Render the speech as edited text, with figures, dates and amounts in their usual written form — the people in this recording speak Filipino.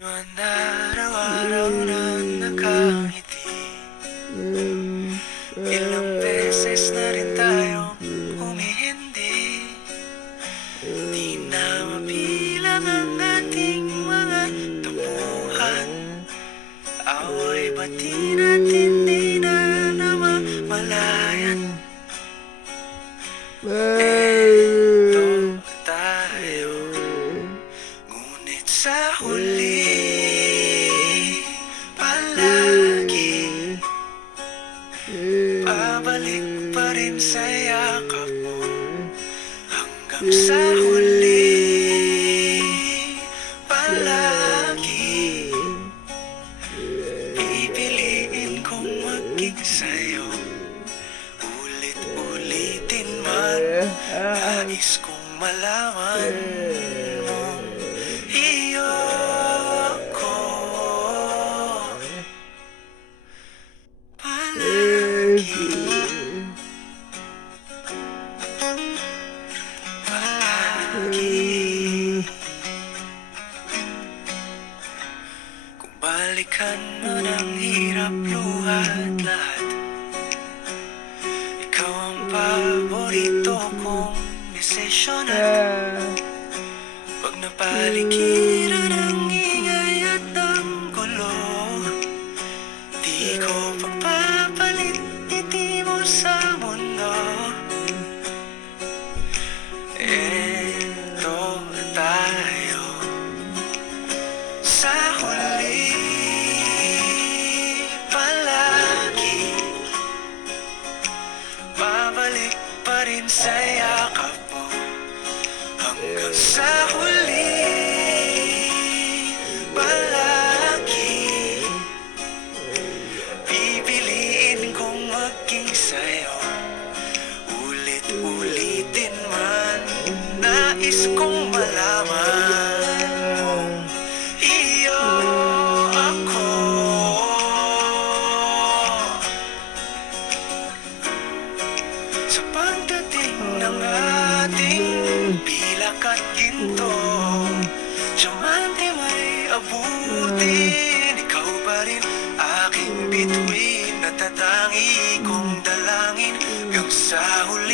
Araw-araw na nakangiti. Ilang beses na rin tayong humihindi. Di na mabilang ang ating mga tampuhan. Away bati natin di na namamalayan. Eto tayo, ngunit sa huli palagi pabalik pa rin sa yakap mo. Hanggang sa huli palagi pipiliin kong maging sa'yo. Ulit-ulitin man, nais kong malaman mong iyo ko palagi. Kung balikan mo ng hirap, luhat lahat, ikaw ang paborito kong desisyon. Pag napaligiran ng ingay at ng gulo, di ko pagpapalit ngiti mo sa mundo. Eto tayo sa huli palagi babalik pa rin sa yakap mo. Hanggang sa huli palagi pipiliin kong maging sa'yo. Ulit-ulitin man, nais kong malaman mong iyo ako. Sa pagdating ng ating pilak at ginto, diamante may abutin, ikaw pa rin aking bituin, natatangi kong dalangin hanggang sa huli.